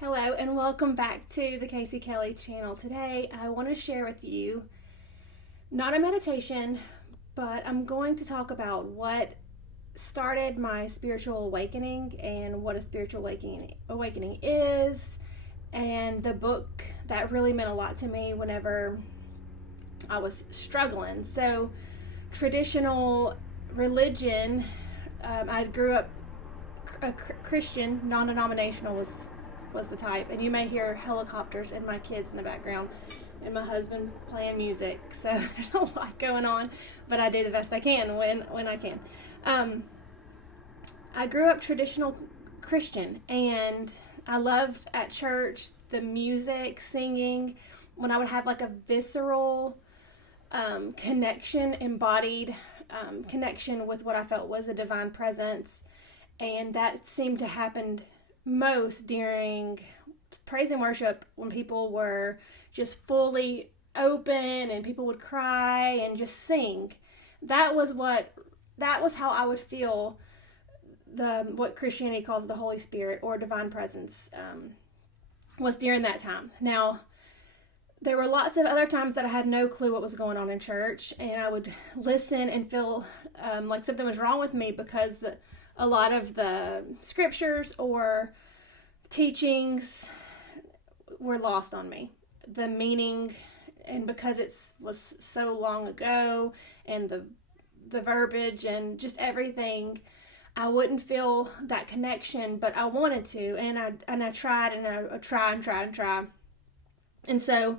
Hello and welcome back to the Casey Kelly channel. Today I want to share with you not a meditation, but I'm going to talk about what started my spiritual awakening and what a spiritual awakening is, and the book that really meant a lot to me whenever I was struggling. So, traditional religion, I grew up a Christian, non-denominational was the type, and you may hear helicopters and my kids in the background and my husband playing music, so there's a lot going on, but I do the best I can when I can. I grew up traditional Christian, and I loved at church the music, singing, when I would have like a visceral connection, embodied connection with what I felt was a divine presence, and that seemed to happen most during praise and worship, when people were just fully open and people would cry and just sing. That was how I would feel what Christianity calls the Holy Spirit or divine presence, was during that time. Now, there were lots of other times that I had no clue what was going on in church, and I would listen and feel like something was wrong with me because a lot of the scriptures or teachings were lost on me. The meaning, and because it was so long ago, and the verbiage and just everything, I wouldn't feel that connection, but I wanted to, and I tried, and I would try. And so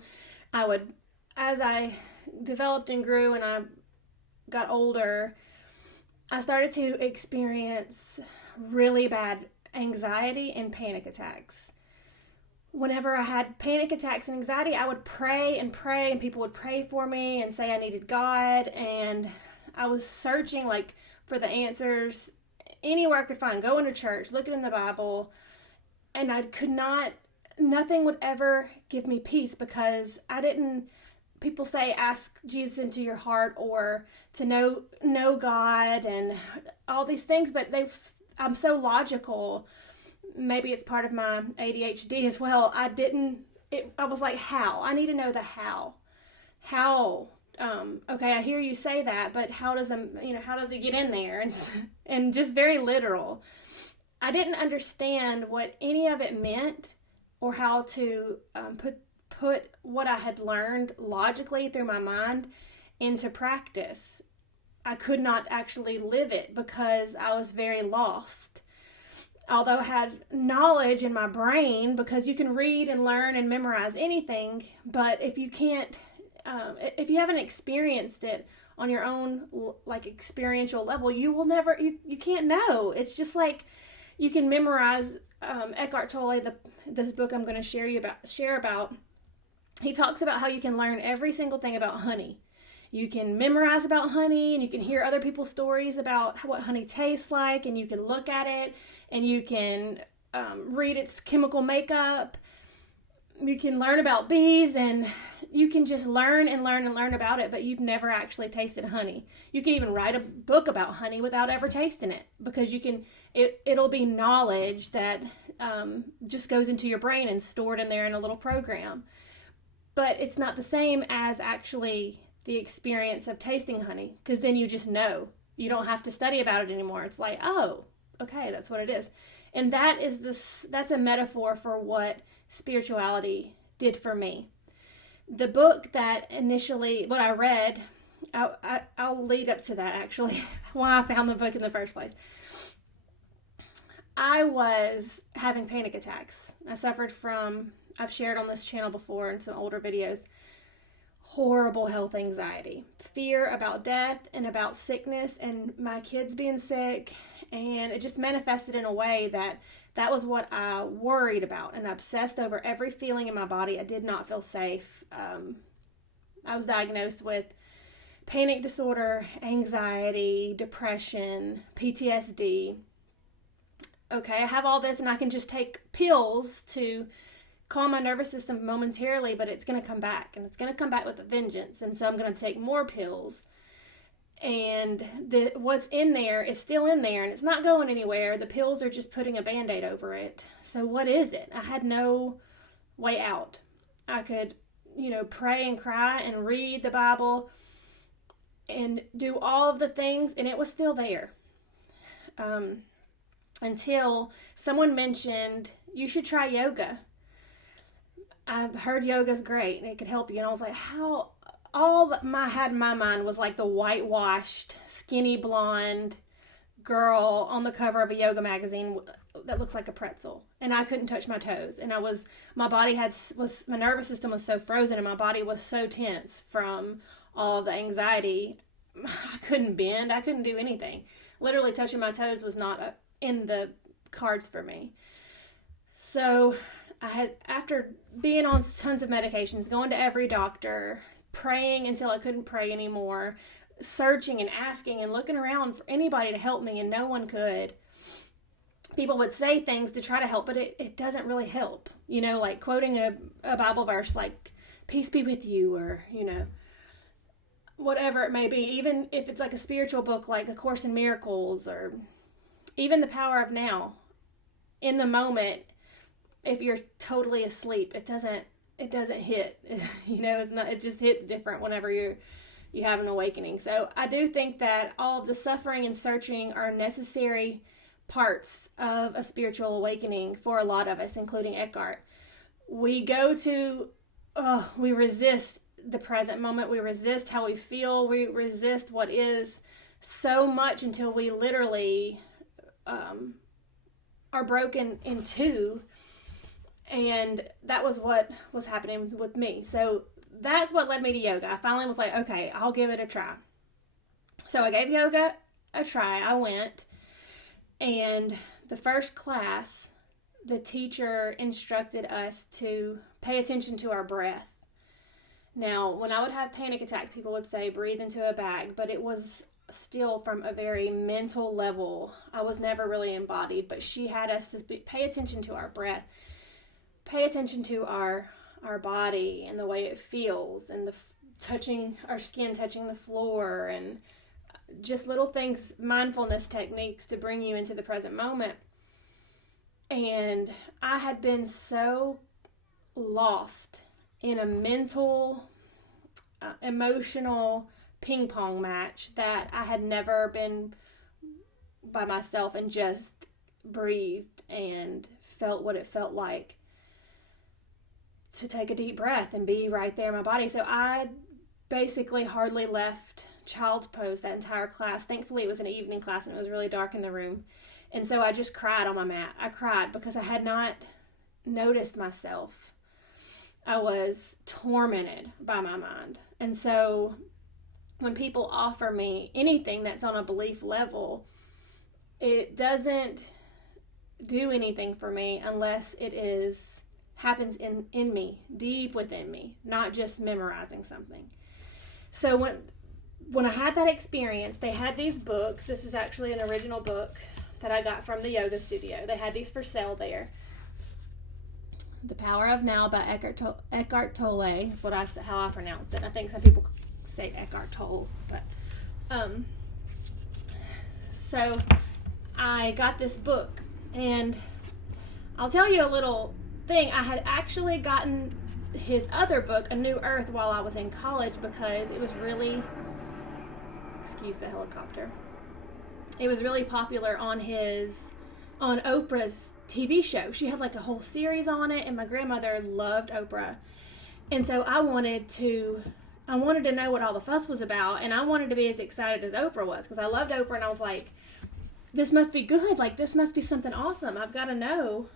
I would, as I developed and grew and I got older, I started to experience really bad anxiety and panic attacks. Whenever I had panic attacks and anxiety, I would pray, and people would pray for me and say I needed God, and I was searching like for the answers anywhere I could find, going to church, looking in the Bible, and nothing would ever give me peace, because people say ask Jesus into your heart or to know God and all these things, but I'm so logical. Maybe it's part of my ADHD as well. I was like, how? I need to know the how. How? Okay, I hear you say that, but how does it get in there? And just very literal. I didn't understand what any of it meant, or how to put what I had learned logically through my mind into practice. I could not actually live it because I was very lost. Although I had knowledge in my brain, because you can read and learn and memorize anything, but if you haven't experienced it on your own, like, experiential level, you can't know. It's just like you can memorize Eckhart Tolle, this book I'm going to share about. He talks about how you can learn every single thing about honey. You can memorize about honey, and you can hear other people's stories about what honey tastes like, and you can look at it, and you can read its chemical makeup. You can learn about bees, and you can just learn about it, but you've never actually tasted honey. You can even write a book about honey without ever tasting it, because it'll be knowledge that just goes into your brain and stored in there in a little program. But it's not the same as actually the experience of tasting honey, because then you just know. You don't have to study about it anymore. It's like, oh, okay, that's what it is. And that's a metaphor for what spirituality did for me. The book that what I read, I'll lead up to that, actually, why I found the book in the first place. I was having panic attacks. I've shared on this channel before in some older videos, horrible health anxiety, fear about death and about sickness and my kids being sick, and it just manifested in a way that was what I worried about and obsessed over. Every feeling in my body. I did not feel safe. I was diagnosed with panic disorder, anxiety, depression, PTSD. Okay, I have all this, and I can just take pills to calm my nervous system momentarily, but it's going to come back, and it's going to come back with a vengeance. And so I'm going to take more pills. And what's in there is still in there, and it's not going anywhere. The pills are just putting a Band-Aid over it. So what is it? I had no way out. I could, pray and cry and read the Bible and do all of the things, and it was still there. Until someone mentioned, you should try yoga. I've heard yoga's great and it could help you. And I was like, how? All that I had in my mind was like the whitewashed, skinny blonde girl on the cover of a yoga magazine that looks like a pretzel. And I couldn't touch my toes. And my nervous system was so frozen and my body was so tense from all the anxiety. I couldn't bend. I couldn't do anything. Literally touching my toes was not in the cards for me. So after being on tons of medications, going to every doctor, praying until I couldn't pray anymore, searching and asking and looking around for anybody to help me, and no one could. People would say things to try to help, but it doesn't really help. Like quoting a Bible verse like, peace be with you, or, whatever it may be. Even if it's like a spiritual book like A Course in Miracles, or even The Power of Now. In the moment, if you're totally asleep, it doesn't hit. It's not. It just hits different whenever you have an awakening. So I do think that all of the suffering and searching are necessary parts of a spiritual awakening for a lot of us, including Eckhart. We resist the present moment. We resist how we feel. We resist what is so much until we literally are broken in two. And that was what was happening with me. So that's what led me to yoga. I finally was like, okay, I'll give it a try. So I gave yoga a try. I went, and the first class, the teacher instructed us to pay attention to our breath. Now, when I would have panic attacks, people would say, breathe into a bag, but it was still from a very mental level. I was never really embodied, but she had us to pay attention to our breath. Pay attention to our body and the way it feels, and touching our skin, touching the floor, and just little things, mindfulness techniques to bring you into the present moment. And I had been so lost in a mental, emotional ping pong match that I had never been by myself and just breathed and felt what it felt like to take a deep breath and be right there in my body. So I basically hardly left child's pose that entire class. Thankfully, it was an evening class and it was really dark in the room. And so I just cried on my mat. I cried because I had not noticed myself. I was tormented by my mind. And so when people offer me anything that's on a belief level, it doesn't do anything for me unless it happens in me, deep within me, not just memorizing something. So when I had that experience, they had these books. This is actually an original book that I got from the yoga studio. They had these for sale there. The Power of Now by Eckhart Tolle is how I pronounce it. I think some people say Eckhart Tolle, but so I got this book, and I'll tell you a little thing. I had actually gotten his other book, A New Earth, while I was in college because it was really, excuse the helicopter, it was really popular on Oprah's TV show. She had like a whole series on it, and my grandmother loved Oprah. And so I wanted to know what all the fuss was about, and I wanted to be as excited as Oprah was because I loved Oprah, and I was like, this must be good. Like, this must be something awesome. I've got to know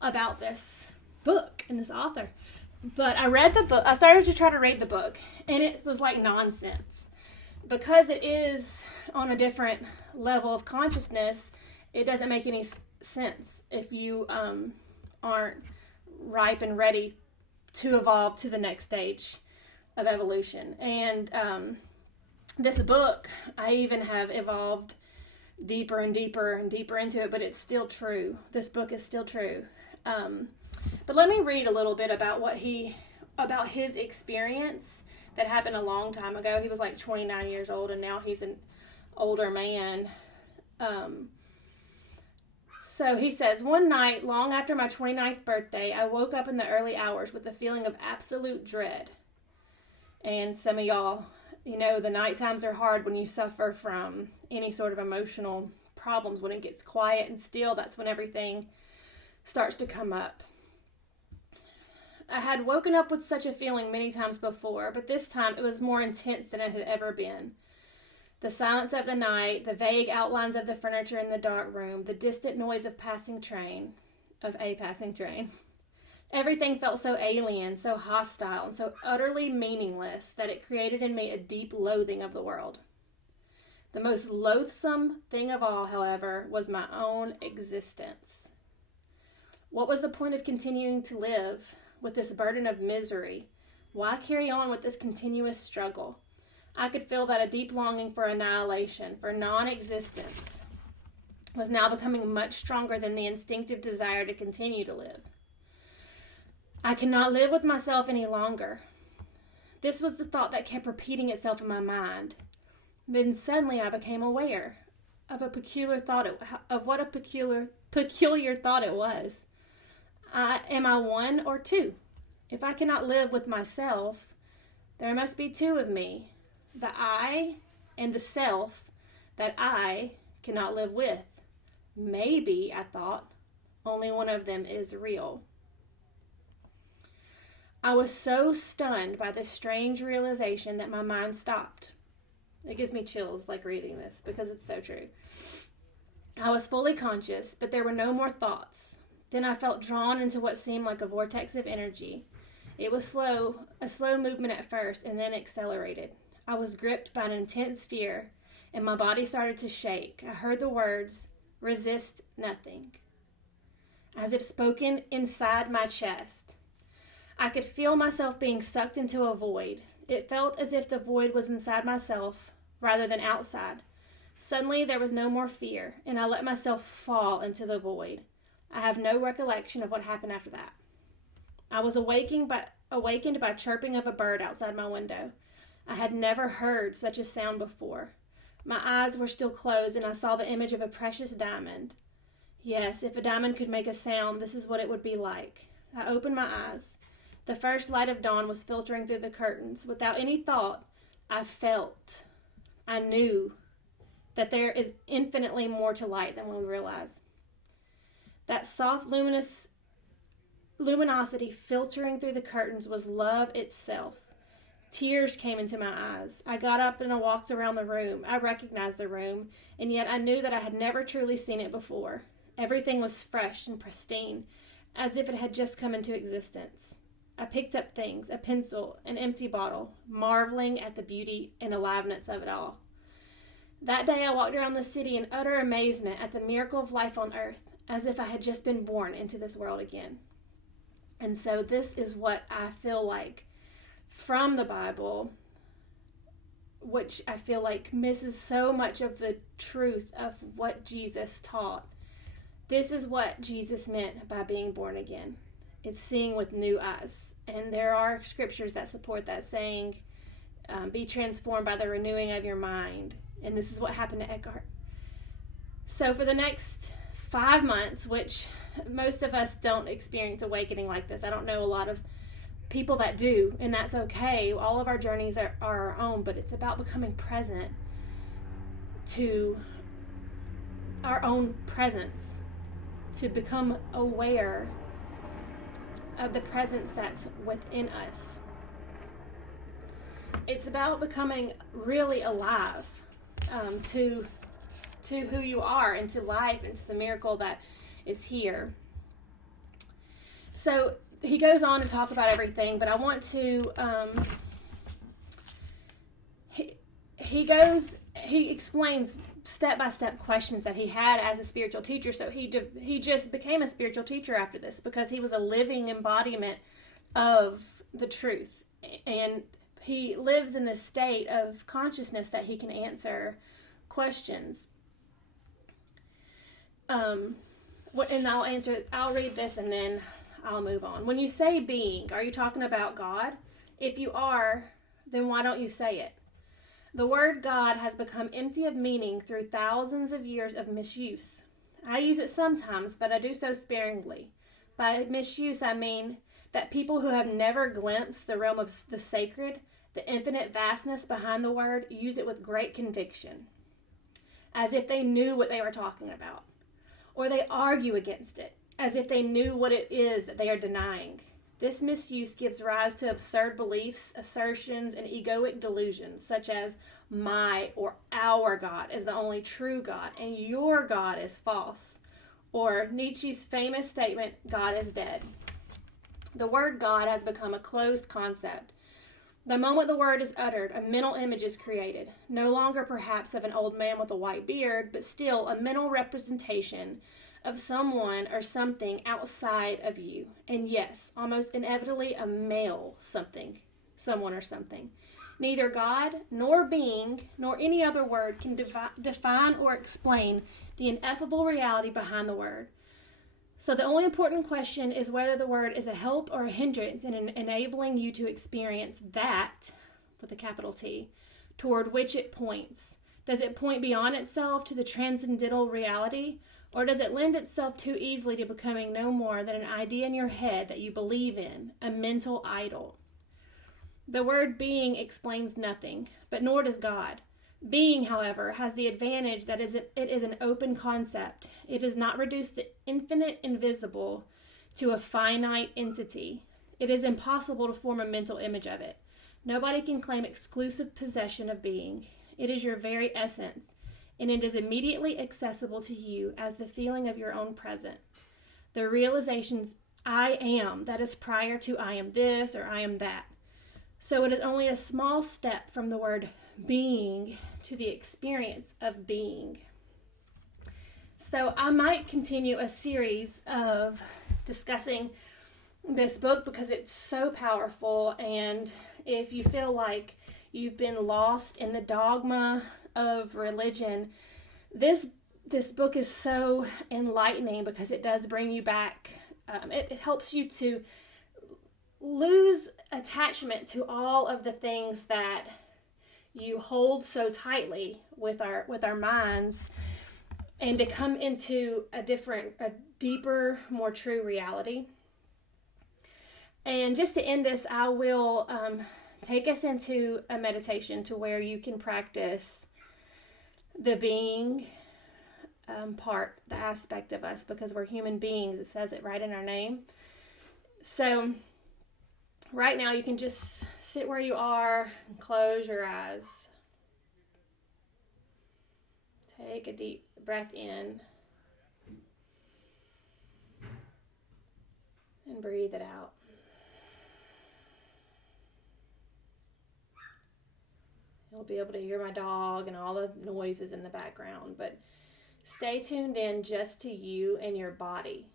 about this book and this author. But I read the book. I started to try to read the book, and it was like nonsense. Because it is on a different level of consciousness, it doesn't make any sense if you aren't ripe and ready to evolve to the next stage of evolution. And this book, I even have evolved deeper and deeper and deeper into it, but it's still true. This book is still true. But let me read a little bit about his experience, that happened a long time ago. He was like 29 years old, and now he's an older man. So he says, one night, long after my 29th birthday, I woke up in the early hours with a feeling of absolute dread. And some of y'all, the night times are hard when you suffer from any sort of emotional problems. When it gets quiet and still, that's when everything starts to come up. I had woken up with such a feeling many times before, but this time it was more intense than it had ever been. The silence of the night, the vague outlines of the furniture in the dark room, the distant noise of a passing train. Everything felt so alien, so hostile, and so utterly meaningless that it created in me a deep loathing of the world. The most loathsome thing of all, however, was my own existence. What was the point of continuing to live with this burden of misery? Why carry on with this continuous struggle? I could feel that a deep longing for annihilation, for non-existence, was now becoming much stronger than the instinctive desire to continue to live. I cannot live with myself any longer. This was the thought that kept repeating itself in my mind. Then suddenly I became aware of what a peculiar thought it was. Am I one or two? If I cannot live with myself, there must be two of me. The I and the self that I cannot live with. Maybe, I thought, only one of them is real. I was so stunned by this strange realization that my mind stopped. It gives me chills like reading this because it's so true. I was fully conscious, but there were no more thoughts. Then I felt drawn into what seemed like a vortex of energy. It was a slow movement at first, and then accelerated. I was gripped by an intense fear, and my body started to shake. I heard the words, "Resist nothing," as if spoken inside my chest. I could feel myself being sucked into a void. It felt as if the void was inside myself rather than outside. Suddenly there was no more fear, and I let myself fall into the void. I have no recollection of what happened after that. I was awakened by chirping of a bird outside my window. I had never heard such a sound before. My eyes were still closed, and I saw the image of a precious diamond. Yes, if a diamond could make a sound, this is what it would be like. I opened my eyes. The first light of dawn was filtering through the curtains. Without any thought, I knew that there is infinitely more to light than we realize. That soft luminosity filtering through the curtains was love itself. Tears came into my eyes. I got up and I walked around the room. I recognized the room, and yet I knew that I had never truly seen it before. Everything was fresh and pristine, as if it had just come into existence. I picked up things, a pencil, an empty bottle, marveling at the beauty and aliveness of it all. That day I walked around the city in utter amazement at the miracle of life on earth, as if I had just been born into this world again. And so this is what I feel like from the Bible, which I feel like misses so much of the truth of what Jesus taught. This is what Jesus meant by being born again. It's seeing with new eyes. And there are scriptures that support that, saying, be transformed by the renewing of your mind. And this is what happened to Eckhart. So for the next 5 months, which most of us don't experience awakening like this. I don't know a lot of people that do, and that's okay. All of our journeys are our own, but it's about becoming present to our own presence, to become aware of the presence that's within us. It's about becoming really alive to who you are, and to life, and to the miracle that is here. So he goes on to talk about everything, but I want to he explains step-by-step questions that he had as a spiritual teacher. So he just became a spiritual teacher after this, because he was a living embodiment of the truth, and he lives in this state of consciousness that he can answer questions. And I'll read this and then I'll move on. When you say being, are you talking about God? If you are, Then why don't you say it? The word God has become empty of meaning through thousands of years of misuse. I use it sometimes, but I do so sparingly. By misuse, I mean that people who have never glimpsed the realm of the sacred, the infinite vastness behind the word, use it with great conviction, as if they knew what they were talking about. Or they argue against it, as if they knew what it is that they are denying. This misuse gives rise to absurd beliefs, assertions, and egoic delusions, such as my or our God is the only true God, and your God is false. Or Nietzsche's famous statement, God is dead. The word God has become a closed concept. The moment the word is uttered, a mental image is created, no longer perhaps of an old man with a white beard, but still a mental representation of someone or something outside of you. And yes, almost inevitably a male something, someone or something. Neither God, nor being, nor any other word can define or explain the ineffable reality behind the word. So the only important question is whether the word is a help or a hindrance in enabling you to experience that, with a capital T, toward which it points. Does it point beyond itself to the transcendental reality, or does it lend itself too easily to becoming no more than an idea in your head that you believe in, a mental idol? The word being explains nothing, but nor does God. Being, however, has the advantage that it is an open concept. It does not reduce the infinite invisible to a finite entity. It is impossible to form a mental image of it. Nobody can claim exclusive possession of being. It is your very essence, and it is immediately accessible to you as the feeling of your own present. The realization's I am, that is prior to I am this or I am that. So it is only a small step from the word being to the experience of being. So I might continue a series of discussing this book because it's so powerful, and if you feel like you've been lost in the dogma of religion, this book is so enlightening because it does bring you back. It helps you to lose attachment to all of the things that you hold so tightly with our minds, and to come into a deeper, more true reality. And just to end this, I will take us into a meditation to where you can practice the being part, the aspect of us, because we're human beings. It says it right in our name. So right now you can just sit where you are and close your eyes. Take a deep breath in and breathe it out. You'll be able to hear my dog and all the noises in the background, but stay tuned in just to you and your body.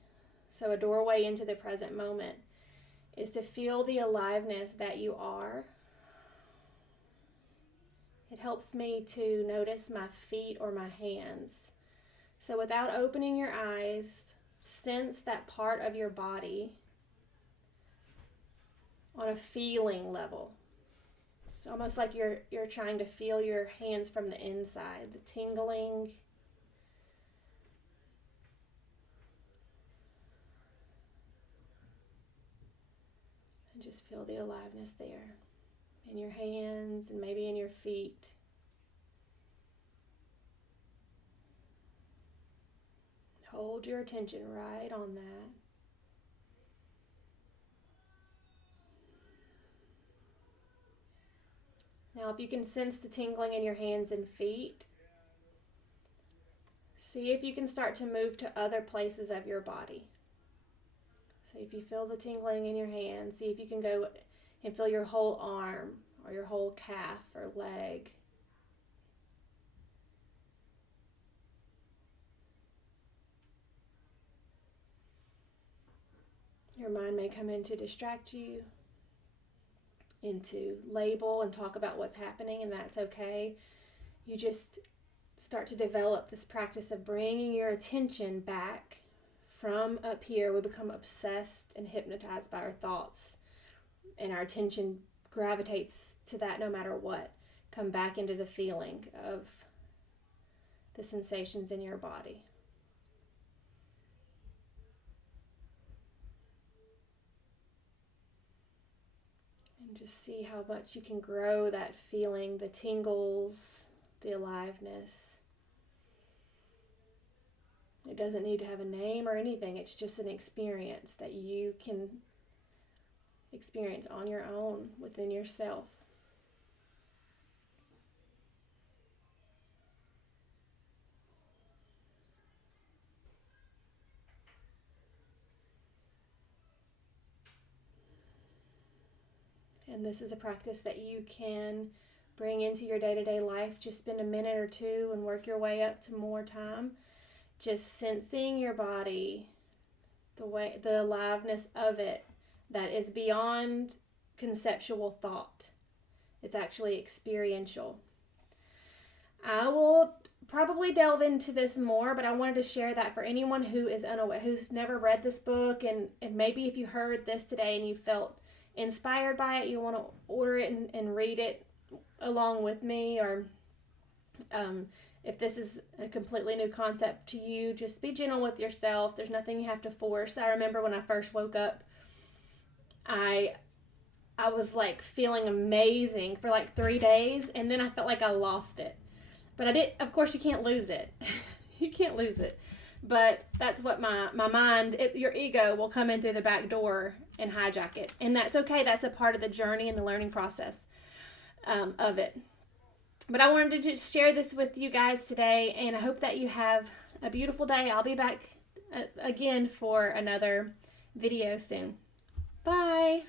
So a doorway into the present moment is to feel the aliveness that you are. It helps me to notice my feet or my hands. So without opening your eyes, sense that part of your body on a feeling level. It's almost like you're trying to feel your hands from the inside, the tingling. And just feel the aliveness there in your hands and maybe in your feet. Hold your attention right on that. Now, if you can sense the tingling in your hands and feet, see if you can start to move to other places of your body. So if you feel the tingling in your hands, see if you can go and feel your whole arm or your whole calf or leg. Your mind may come in to distract you, into label and talk about what's happening, and that's okay. You just start to develop this practice of bringing your attention back from up here. We become obsessed and hypnotized by our thoughts, and our attention gravitates to that no matter what. Come back into the feeling of the sensations in your body. And just see how much you can grow that feeling, the tingles, the aliveness. It doesn't need to have a name or anything. It's just an experience that you can experience on your own within yourself. And this is a practice that you can bring into your day-to-day life. Just spend a minute or two and work your way up to more time. Just sensing your body, the aliveness of it that is beyond conceptual thought. It's actually experiential. I will probably delve into this more, but I wanted to share that for anyone who is unaware, who's never read this book, and maybe if you heard this today and you felt inspired by it, you want to order it and read it along with me, or if this is a completely new concept to you, just be gentle with yourself. There's nothing you have to force. I remember when I first woke up, I was like feeling amazing for like 3 days, and then I felt like I lost it. But I did, of course you can't lose it. You can't lose it. But that's what my mind, your ego will come in through the back door and hijack it. And that's okay. That's a part of the journey and the learning process of it. But I wanted to just share this with you guys today, and I hope that you have a beautiful day. I'll be back again for another video soon. Bye.